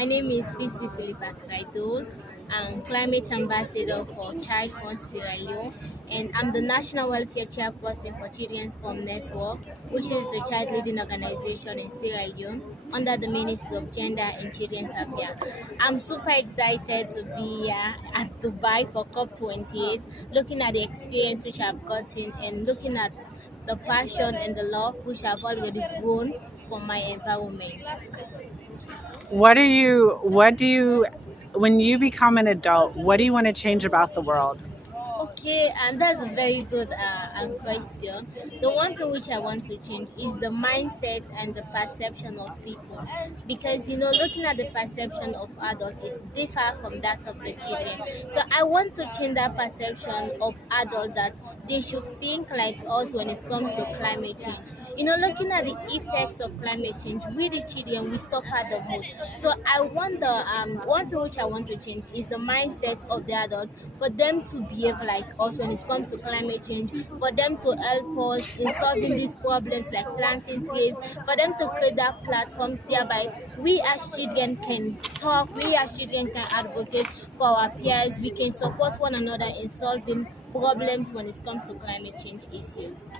My name is BC Philippa Kaidul. I'm Climate Ambassador for Child Fund Sierra Leone, and I'm the National Welfare Chairperson for Children's Home Network, which is the child leading organization in Sierra Leone under the Ministry of Gender and Children's Affairs. I'm super excited to be here at Dubai for COP28, looking at the experience which I've gotten and looking at the passion and the love which I've already grown for my environment. When you become an adult, what do you want to change about the world? Okay, and that's a very good question. The one thing which I want to change is the mindset and the perception of people, because looking at the perception of adults is different from that of the children. So I want to change that perception of adults that they should think like us when it comes to climate change. Looking at the effects of climate change, we the children we suffer the most. So I want the one thing which I want to change is the mindset of the adults for them to behave like us when it comes to climate change, for them to help us in solving these problems like planting trees, for them to create that platforms thereby we as children can talk, we as children can advocate for our peers, we can support one another in solving problems when it comes to climate change issues.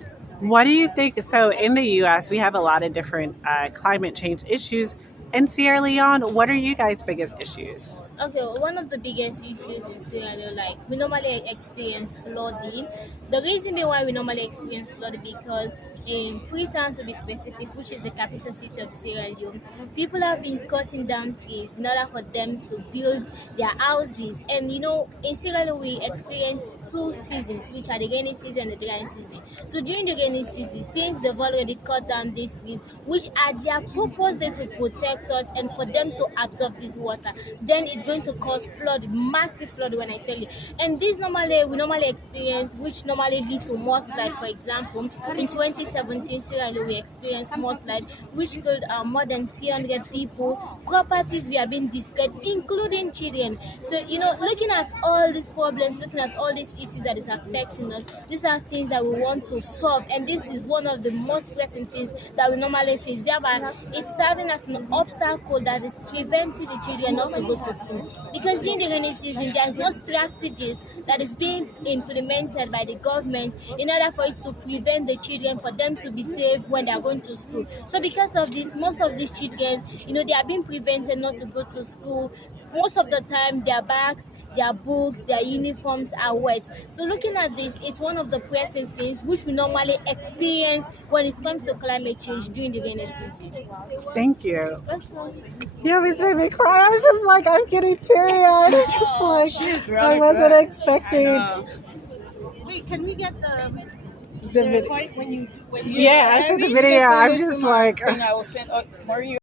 What do you think? So in the U.S., we have a lot of different climate change issues. In Sierra Leone, what are you guys' biggest issues? Okay, one of the biggest issues in Sierra Leone, like we normally experience flooding. The reason why we normally experience flooding because in Freetown, to be specific, which is the capital city of Sierra Leone, people have been cutting down trees in order for them to build their houses. And in Sierra Leone, we experience two seasons, which are the rainy season and the dry season. So during the rainy season, since they've already cut down these trees, which are their purpose there to protect us and for them to absorb this water, then it's going to cause flood, massive flood when I tell you. And this we normally experience, which normally leads to mudslide. For example, in 2017, Sierra Leone we experienced mudslide, which killed more than 300 people. Properties were being destroyed, including children. So looking at all these problems, looking at all these issues that is affecting us, these are things that we want to solve, and this is one of the most pressing things that we normally face. Thereby, it's serving as an obstacle that is preventing the children not to go to school. Because in the rainy season, there is no strategies that is being implemented by the government in order for it to prevent the children for them to be safe when they are going to school. So because of this, most of these children, they are being prevented not to go to school. Most of the time, their bags, their books, their uniforms are wet. So looking at this, it's one of the pressing things which we normally experience when it comes to climate change during the rainy season. Thank you. Okay. You always made me cry. I was just like, I'm getting teary-eyed. Just like, She's really I wasn't good. expecting. Wait, can we get The the vid- recording when you Yeah, I saw the video. I'm just like. I will send. Maria.